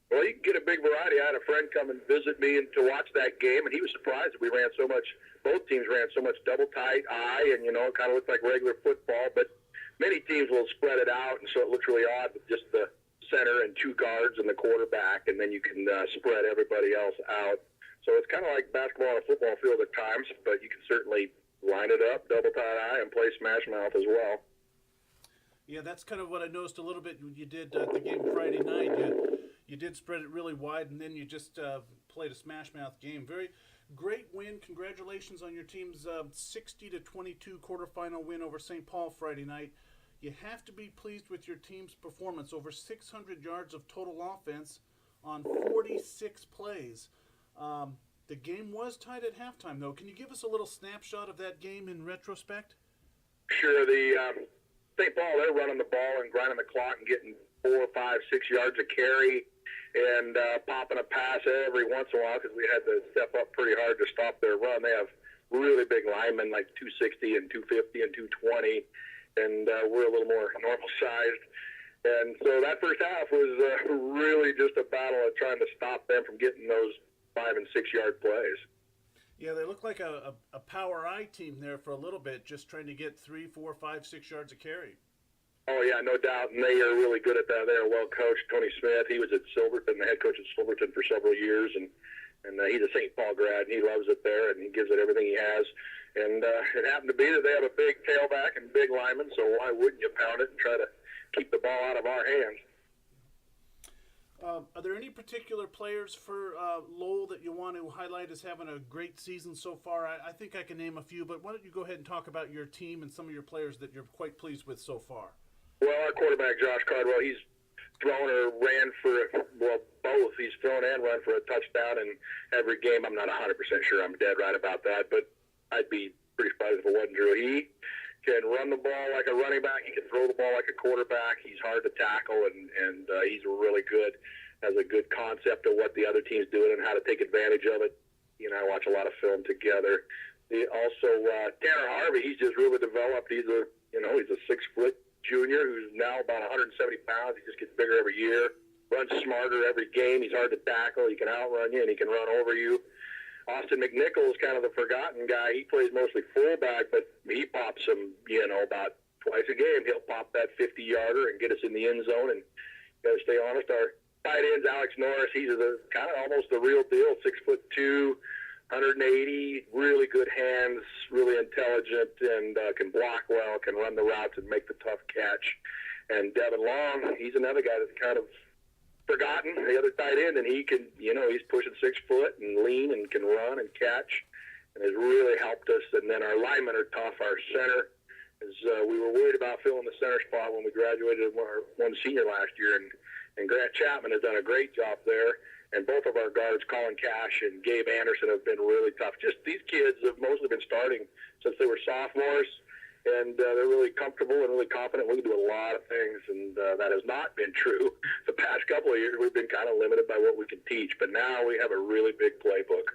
Well, you can get a big variety. I had a friend come and visit me and to watch that game, and he was surprised that we ran so much. Both teams ran so much double tight eye, and it kind of looked like regular football. But many teams will spread it out, and so it looks really odd with just the center and 2 guards and the quarterback, and then you can spread everybody else out. So it's kind of like basketball on a football field at times, but you can certainly line it up, double tight eye, and play smash mouth as well. Yeah, that's kind of what I noticed a little bit when you did the game Friday night. You did spread it really wide, and then you just played a smash mouth game. Very great win. Congratulations on your team's 60-22 quarterfinal win over St. Paul Friday night. You have to be pleased with your team's performance. Over 600 yards of total offense on 46 plays. The game was tied at halftime, though. Can you give us a little snapshot of that game in retrospect? Sure. The St. Paul, they're running the ball and grinding the clock and getting 4, 5, 6 yards a carry and popping a pass every once in a while because we had to step up pretty hard to stop their run. They have really big linemen, like 260 and 250 and 220, and we're a little more normal sized. And so that first half was really just a battle of trying to stop them from getting those 5 and 6 yard plays. Yeah, they look like a power I team there for a little bit, just trying to get 3, 4, 5, 6 yards a carry. Oh, yeah, no doubt, and they are really good at that. They are well coached. Tony Smith, he was at Silverton, the head coach at Silverton for several years, and And he's a St. Paul grad, and he loves it there, and he gives it everything he has. And it happened to be that they have a big tailback and big lineman, so why wouldn't you pound it and try to keep the ball out of our hands? Are there any particular players for Lowell that you want to highlight as having a great season so far? I think I can name a few, but why don't you go ahead and talk about your team and some of your players that you're quite pleased with so far? Well, our quarterback, Josh Cardwell, he's thrown or ran for, well, both. He's thrown and run for a touchdown in every game. I'm not 100% sure I'm dead right about that, but I'd be pretty surprised if it wasn't true. He can run the ball like a running back. He can throw the ball like a quarterback. He's hard to tackle, and he's really good, has a good concept of what the other team's doing and how to take advantage of it. He and I watch a lot of film together. Tanner Harvey, he's just really developed. He's a 6-foot junior who's now about 170 pounds. He just gets bigger every year, runs smarter every game. He's hard to tackle. He can outrun you, and he can run over you. Austin McNichol is kind of the forgotten guy. He plays mostly fullback, but he pops them, about twice a game. He'll pop that 50-yarder and get us in the end zone. And got to stay honest, our tight ends, Alex Norris, he's kind of almost the real deal, 6'2", 180, really good hands, really intelligent, and can block well, can run the routes and make the tough catch. And Devin Long, he's another guy that's kind of forgotten, the other tight end, and he can, he's pushing 6 foot and lean and can run and catch, and has really helped us. And then our linemen are tough. Our center is, we were worried about filling the center spot when we graduated one senior last year, and Grant Chapman has done a great job there. And both of our guards, Colin Cash and Gabe Anderson, have been really tough. Just these kids have mostly been starting since they were sophomores, and they're really comfortable and really confident. We can do a lot of things, and that has not been true the past couple of years. We've been kind of limited by what we can teach, but now we have a really big playbook.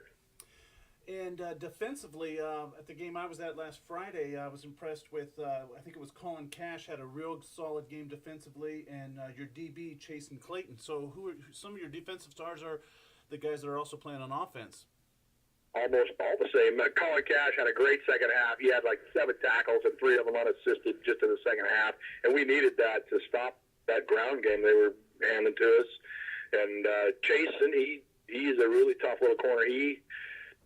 And defensively, at the game I was at last Friday, I was impressed with, I think it was Colin Cash had a real solid game defensively, and your DB, Chasen Clayton. So who some of your defensive stars are the guys that are also playing on offense? Almost all the same. Colin Cash had a great second half. He had like 7 tackles and 3 of them unassisted just in the second half, and we needed that to stop that ground game they were handing to us. And Chasen, he's a really tough little corner. He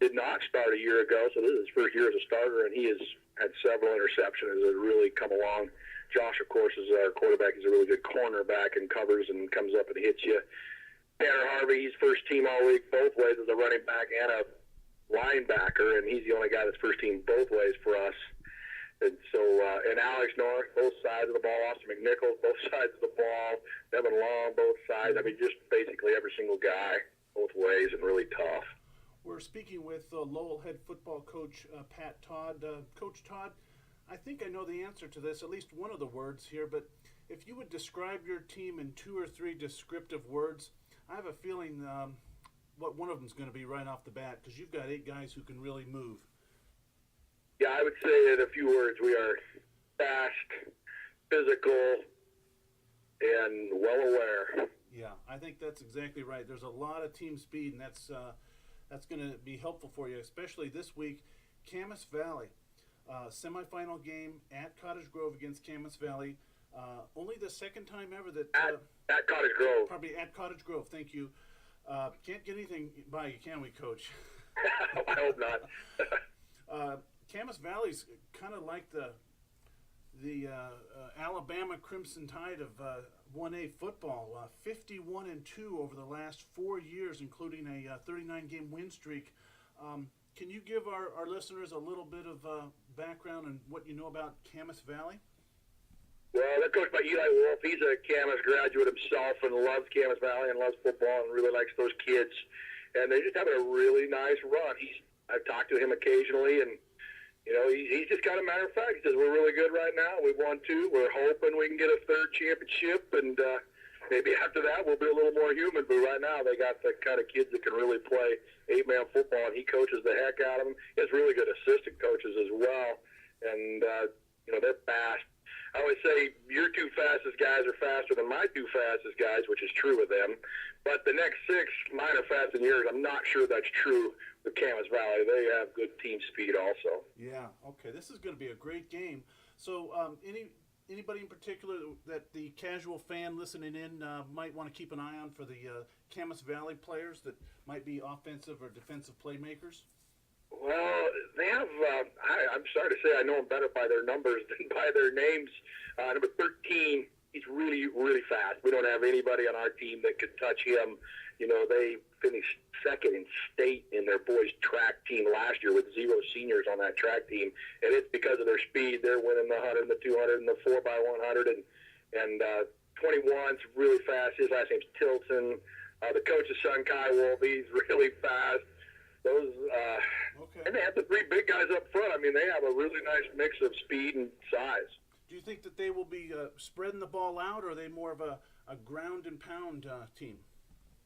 did not start a year ago, so this is his first year as a starter, and he has had several interceptions that really come along. Josh, of course, is our quarterback. He's a really good cornerback and covers and comes up and hits you. Tanner Harvey, he's first team all week both ways as a running back and a linebacker, and he's the only guy that's first team both ways for us. And so, and Alex Norris, both sides of the ball. Austin McNichol, both sides of the ball. Devin Long, both sides. I mean, just basically every single guy, both ways, and really tough. We're speaking with Lowell head football coach Pat Todd. Coach Todd, I think I know the answer to this, at least one of the words here, but if you would describe your team in 2 or 3 descriptive words, I have a feeling what one of them is going to be right off the bat, because you've got 8 guys who can really move. Yeah, I would say in a few words, we are fast, physical, and well aware. Yeah, I think that's exactly right. There's a lot of team speed, and that's going to be helpful for you, especially this week. Camas Valley, semifinal game at Cottage Grove against Camas Valley. Only the second time ever that at Cottage Grove. Probably at Cottage Grove. Thank you. Can't get anything by you, can we, Coach? I hope not. Camas Valley's kind of like the Alabama Crimson Tide of 1A football, 51-2 over the last 4 years, including a 39-game win streak. Can you give our listeners a little bit of background on what you know about Camas Valley? Well, they're coached by Eli Wolf. He's a Camas graduate himself and loves Camas Valley and loves football and really likes those kids. And they're just having a really nice run. I've talked to him occasionally, and he's just kind of matter of fact. He says, we're really good right now. We've won 2. We're hoping we can get a 3rd championship, and maybe after that we'll be a little more human. But right now they got the kind of kids that can really play 8-man football, and he coaches the heck out of them. He has really good assistant coaches as well, and they're fast. I always say your 2 fastest guys are faster than my 2 fastest guys, which is true with them. But the next 6, mine are faster than yours. I'm not sure that's true with Camas Valley. They have good team speed also. Yeah, okay. This is going to be a great game. So any anybody in particular that the casual fan listening in might want to keep an eye on for the Camas Valley players that might be offensive or defensive playmakers? Well, they have, I'm sorry to say I know them better by their numbers than by their names. Number 13, he's really, really fast. We don't have anybody on our team that could touch him. You know, they finished second in state in their boys' track team last year with 0 seniors on that track team, and it's because of their speed. They're winning the 100 and the 200 and the 4x100, and 21's really fast. His last name's Tilton. The coach's son, Kai Wolf, he's really fast. Those, Okay. and they have the 3 big guys up front. I mean, they have a really nice mix of speed and size. Do you think that they will be spreading the ball out, or are they more of a ground and pound team?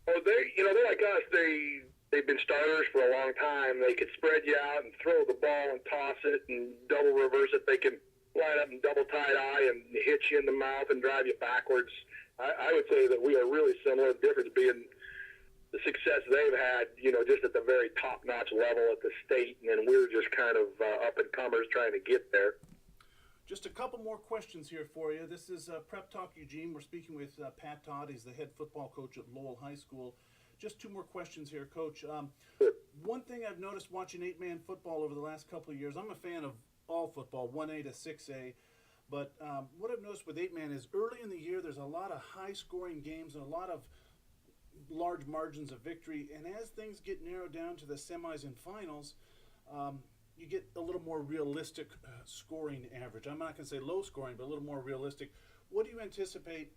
Well, they're like us. They've been starters for a long time. They could spread you out and throw the ball and toss it and double reverse it. They can line up and double tight eye and hit you in the mouth and drive you backwards. I would say that we are really similar. The difference being the success they've had, just at the very top-notch level at the state, and then we're just kind of up-and-comers trying to get there. Just a couple more questions here for you. This is Prep Talk Eugene. We're speaking with Pat Todd. He's the head football coach at Lowell High School. Just 2 more questions here, Coach. One thing I've noticed watching 8-man football over the last couple of years, I'm a fan of all football, 1A to 6A, but what I've noticed with 8-man is early in the year there's a lot of high-scoring games and a lot of large margins of victory, and as things get narrowed down to the semis and finals, you get a little more realistic scoring average. I'm not going to say low scoring, but a little more realistic. What do you anticipate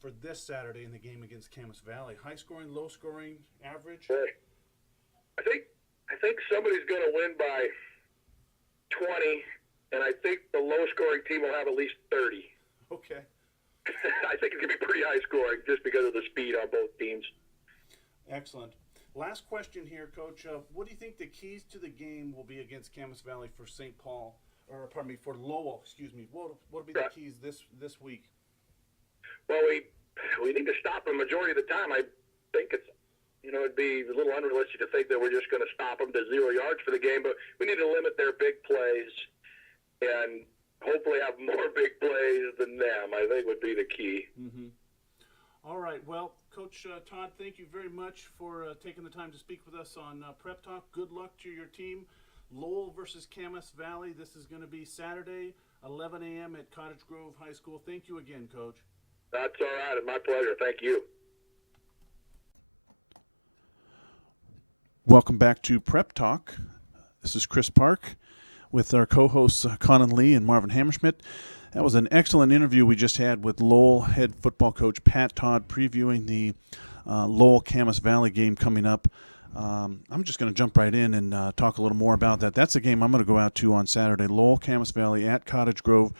for this Saturday in the game against Camas Valley? High scoring, low scoring, average? I think somebody's going to win by 20, and I think the low scoring team will have at least 30. Okay. I think it's going to be pretty high scoring just because of the speed on both teams. Excellent. Last question here, Coach. What do you think the keys to the game will be against Camas Valley for for Lowell? Excuse me. What will be the keys this week? Well, we need to stop them majority of the time. I think it'd be a little unrealistic to think that we're just going to stop them to 0 yards for the game, but we need to limit their big plays and hopefully have more big plays than them, I think would be the key. Mm-hmm. All right. Well, Coach Todd, thank you very much for taking the time to speak with us on Prep Talk. Good luck to your team. Lowell versus Camas Valley. This is going to be Saturday, 11 a.m. at Cottage Grove High School. Thank you again, Coach. That's all right. It's my pleasure. Thank you. Welcome back to Prep Talk. This is Chris Park with our co-hosts Conan Lee and Marvin Hammerschmidt. That was an excellent interview we just had with Lowell head football coach Pat Todd previewing the Lowell Camas Valley game coming up. I'm just going to jump right in and talk a little more about that. That's a game I'm going to go out to on Saturday. Lowell Camas Valley at Cottage Grove.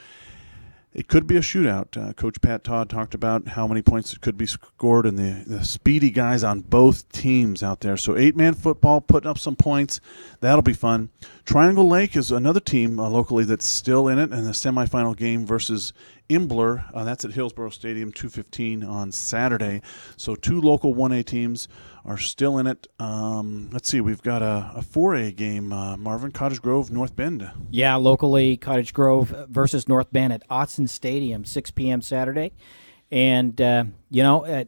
It could be a shootout. Coach Pat Todd talked about how many points could be scored and the speedy guys on both teams out there. So 8-man football, putting up some points. That'll be fun. Triangle Lake is another team locally that's still in it in the semifinal game versus Imbler. That's at Hillsborough Stadium, 2:15 on Saturday. So 2 local 1A teams are still in it. Let's see, we've got a 4A game, Marvin, Cottage Grove, North Bend. Yeah, locally, Cottage Grove versus North Bend at Autzen Stadium, 6 p.m. Saturday. And,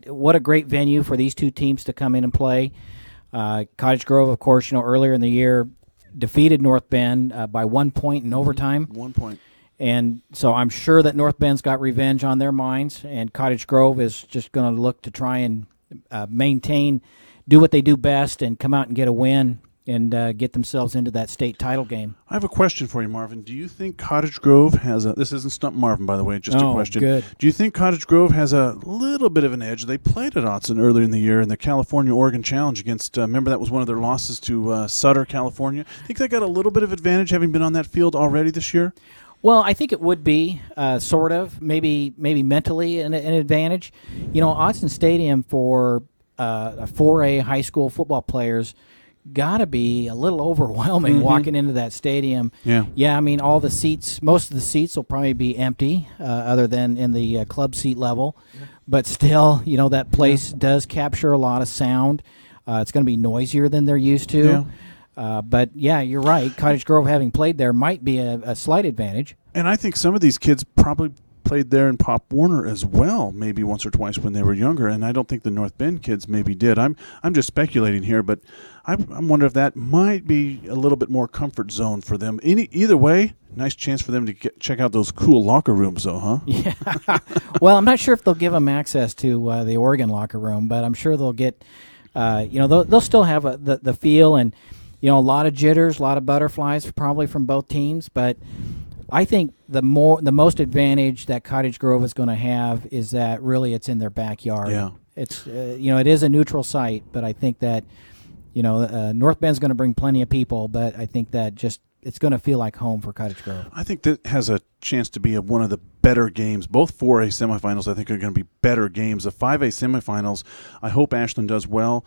what a great venue for these 2 teams to come in and play. Cottage Grove, of course, earlier in the year defeated North Bend by 1 point in overtime. 1 point. And so I'm sure that North Bend's got revenge on their minds, and Cottage Grove is just going to look to try and do what they do best and come out and get a win and get themselves into that state title game. I have a question for you, Marvin. Do you think Cottage Grove has this isn't Stump Marvin, by the way, just a question. Good. Do you think Cottage Grove has a little bit of an edge? They played at Autzen earlier in the year in the California-Oregon Challenge against, remember that was one of their losses to Sutter, California? Think they got a little bit of advantage having been on that field already this year? Well, I think it would be sort of, maybe mentally an advantage. Autzen Stadium for 4A high school football players got to be a little overwhelming walking into that stadium. Yeah, I mean, most of the seats will probably be empty other than in the club seat level. Yeah. But still, that place does capture a lot of sound. It's going to be noisier than they're used to. Yeah. But, yeah, you're right. Cottage Grove, having played there, might be a slight advantage. And I think some of these kids probably played there in Pop Warner as well, maybe once or twice when they were younger, and I don't think the North Bend kids maybe did. I'm just speculating here, but I'm wondering if that might be a little bit more comfort zone for them. Either way, nice chance for them to check out those cool locker rooms, though, huh? Yeah. Well, I'm not sure if they'll give them access to the Oregon locker room, but I'm sure they'll get, they'll still have the feel and, a lot of jitters, a lot of butterflies probably from both teams, but I think the most advantage that Cottage Grove is going to have is that really it's in their backyard. Yeah. It's it is a neutral site, but I think that North Bend's going to bring plenty of people, but I think that just it's going to feel like home for Cottage Grove. I think that has a chance to be one of the better games. Both 4A semifinals, I think, are going to be better games. The 5A semifinals, I hope Ashland does well.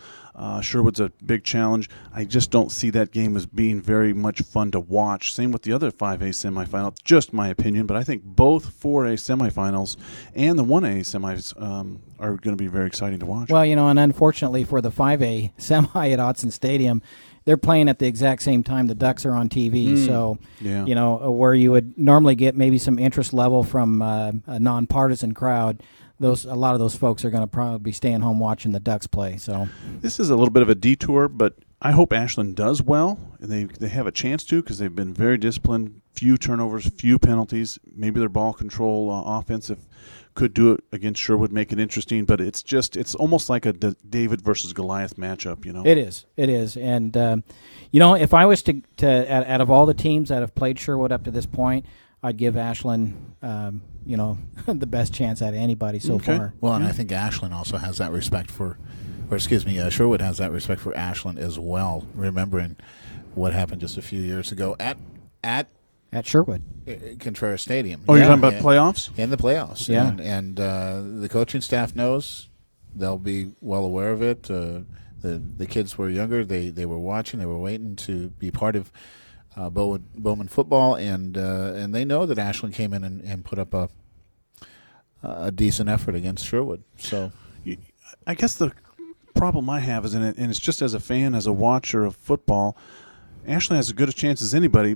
Sherwood's a big challenge. I just don't see that game as being very much fun to watch. Same with the other 5A semifinal, just my opinion. But I think both 4A semifinals and the 1A semis are going to be very exciting to watch. Well, and unfortunately for the 5A semi at Autzen Stadium, they're playing at the exact same time the Ducks are on TV. So, where you would normally get maybe some interest level from a nonpartisan crowd, a lot of those folks are going to probably be staying home watching the Ducks play. So this is a little bit of a detour, but I hope Ashland does well, and they have a chance to because they've been very disciplined, few turnovers, few penalties. Maybe their ball control offensive could do it against Sherwood, make it interesting, but it's almost like a David versus Goliath matchup, It is, and if I was to out of all the teams that have played Sherwood up to this point, I'd give Ashland, the best chance out of anybody so far. Well, and I think Ashland also has that respect Sherwood has that respect for Ashland as well, remembering what happened just a few years ago at Sherwood. Contreras Stadium. Oh, you're talking about playoffs? In the playoffs. Yeah. And the coaching staff knows. They'll be well aware of it. The kids were younger. They were watching. They were waiting to be part of Bowman football, and they know that Ashland came in and put up a decent effort against Sherwood. So, I guess the problem I have is in it, and it's just as a fan, as a watcher of football, Ashland has as good a chance as anybody.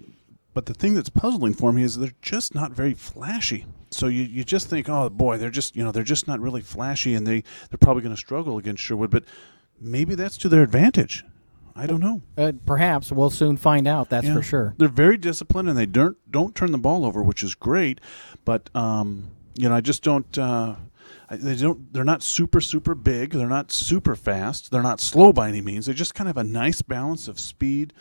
But the thing that's puzzling for me is they're just not very flashy. So you just think, oh boy, they're just not really flashy, and they're probably going to struggle against Sherwood. But maybe that's to their advantage. I don't know. Perhaps we'll soon find out. That's for sure. They're very disciplined, and they don't turn the ball over, which is great. But I just don't. They're not super big. They're not super fast. They're not slow by any means. They're just kind of a nice balance of speed.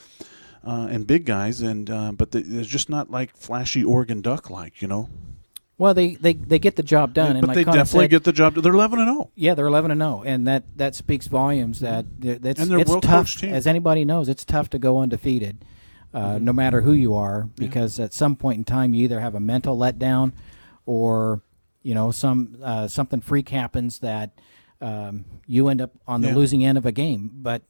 And big guys, but they're just not like flashy Oregon Duck Well, they get the job done, and but like they Connor definitely said, get the job. They're 11-0. Yeah, they're 11-0, and that speaks volumes. That it's they're a tough, well-coached team. as anybody knows. It's tough to go undefeated, no matter who you are, because at some point in time you either have a mental letdown, or something freak happens that you end up on the losing end of a game. But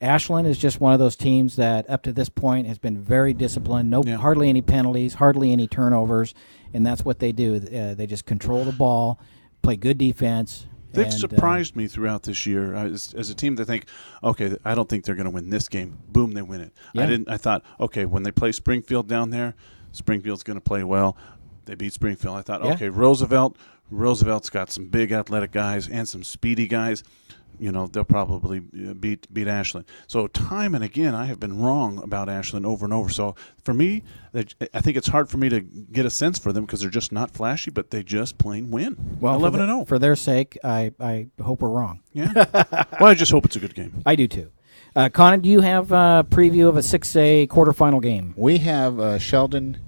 Ashland is just one of those teams that up to this point has been very disciplined. Hardly any penalties, hardly any turnovers, and that's what they do. They just control the ball, play good defense. They've surprised me throughout this year as a team. They think, okay, I don't think they're going to win this game. Boom, they win it. Yeah. I thought, okay, when they play Springfield down there, Springfield's going to play well. They beat Springfield. I thought, okay, Roosevelt's got some big athletic guys and some speedy guys. They'll probably beat Ashland. So time and again, I have been wrong about Ashland over and over. So for me, I think it's hard for me to get a sense for them because they're just not flashy, but they just plain win. Well, 11-0. For their sake, I hope we're wrong. Yeah. Well, I just hope it's a good game. I do too. Conan, do you have a preview of a 6A quarterfinal game? We have Sheldon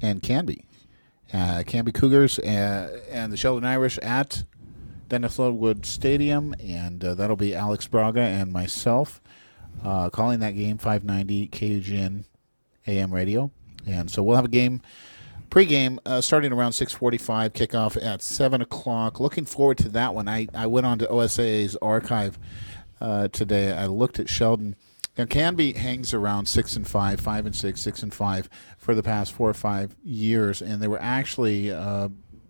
and Canby. Canby Cougars and the Sheldon Irish at Dennis Lowell Stadium, and that'll be Alex Braga and myself calling that game, 590 KUGN AM radio. And so we'll have a game, pregame, starting around 6:45, kickoff at 7 o'clock. Looking forward to that one. I went on to OSA's archive today. I looked at Sheldon. Now, Canby hangs around 6-5, 5-6, 6-5 for the past 4 or 5 years, and they were actually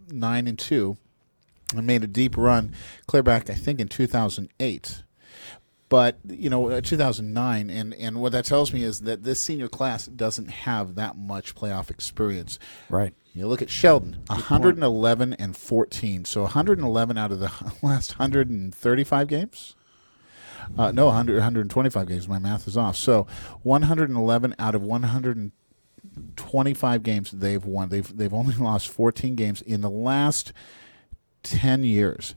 9-2. And made a deep run, clear back, I think, in 2008. But 2009, and what that tells me is that this senior class doesn't have that much playoff experience. Right. You look at Sheldon, 111 and 14. So 111 out of the last 135 games. No, 125 games. My math is off. So 111 out of 125 games they've won. They've only lost 14 games in the last 10 years.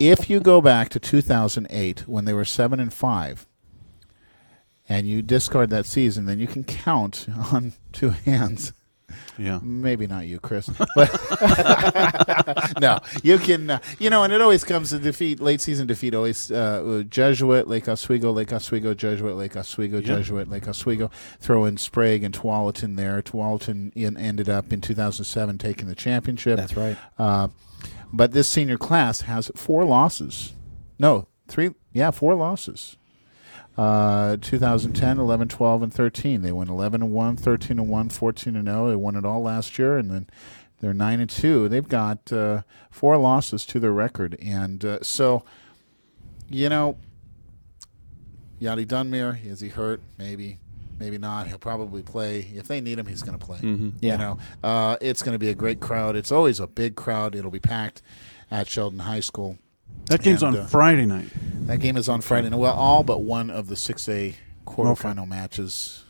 If you go back to 2008 when they were 7-5 and you discard that season, then you can count on two hands. Yeah. Maybe not you, Chris. But no, you can, and it always comes to defeat, late season defeat, always Jesuit, Lake Oswego, Jesuit, Lake Oswego, Jesuit, Lake Oswego. Throw in Sprague and Tualatin there. Tualatin ended up in 2007 taking the championship. That's right. But this senior class has 4 losses. No, 3. Yeah, 4 losses. 2010, 11, 12, and 13. They went 11-1, 13-1, 14-0. They won it all last year, and then they're 9-2. They've got 4 losses to their record, and so, Yadi Dunmere, is he hurt? Maybe not. He'll probably play. If they need him, he's going to play. Mm-hmm. Yeah. It's going to be a great crowd. It's always a big crowd. It'll be packed at Sheldon High School. That game's on Friday night. That game is on Friday night. Well, all but one of the 6A quarterfinal matches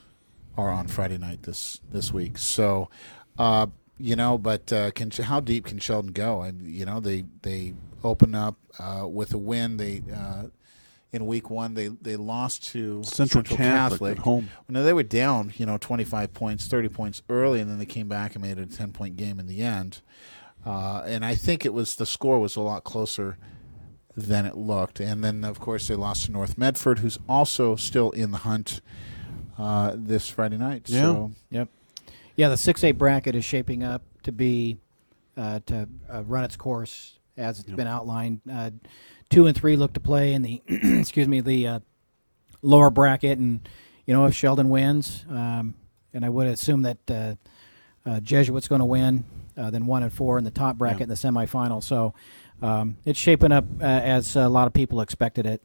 are on Friday night this week. So, but how deep can Sheldon go? They open up with a win. They in week 1 they lost to Central Catholic at home. No, they were down 25 points, 30 points early, and then they came back and made it a 10-point game in the end. And I think the score was a lot closer than it looked. And then, of course, they lost to North Medford, who's also still in the hunt this Friday night. Yeah. So, Yep. Yeah, the 6A bracket is shaping up to be to run its course as it's been outlined. 2 and 3 look to play in the the lower bracket, and if Sheldon wins, and I would assume that Jesuit's going to win, then 1 and 4 in the top bracket in the semifinal. So it's shaping up as a lot of people expected it.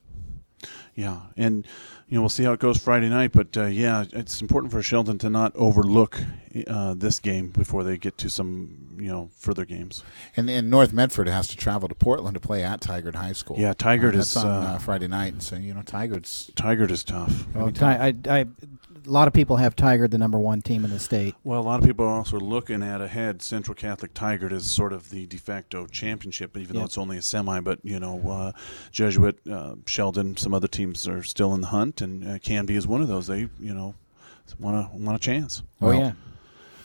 Yeah, and we'll see how it goes Friday night. But it's important for Sheldon to not overlook this game before they get to some further games. And North Medford has to travel to Portland to play at Tigard High School. Yeah, Tigard that's is on Friday night. So Tigard is tough. Well, a lot of people have Tigard the number 1 team in the state. Well, a lot of people are also looking at ahead. Central Catholic Tigard is sort of the de facto championship, even though it's only a semi. But Jesuit, Sheldon, some other teams are still in the hunt, and Canby is one of those. They want a chance. Oh yeah.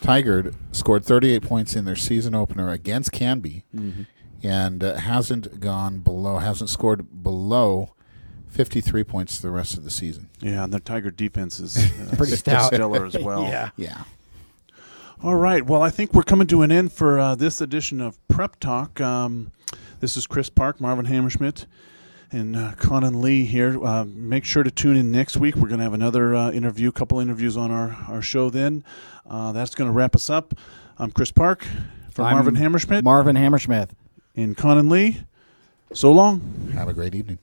Tigard scored 38 points in their season opener against Canby, and hasn't scored below 53 points the rest of the season. Yeah, and the Tiger defense is pretty stout, stellar as well. Yeah. All right. Well, I think we're coming to an end for this edition of Prep Talk. This is Chris Park, Marvin Hammerschmidt, and Conan Lee here. Make sure to tune in next week. We're going to have another couple interviews on our show then. That's going to wrap us up. I'm Chris Park from Marvin Hammerschmidt. Marvin Hammerschmidt. And Conan Lee. So long. Have a great evening.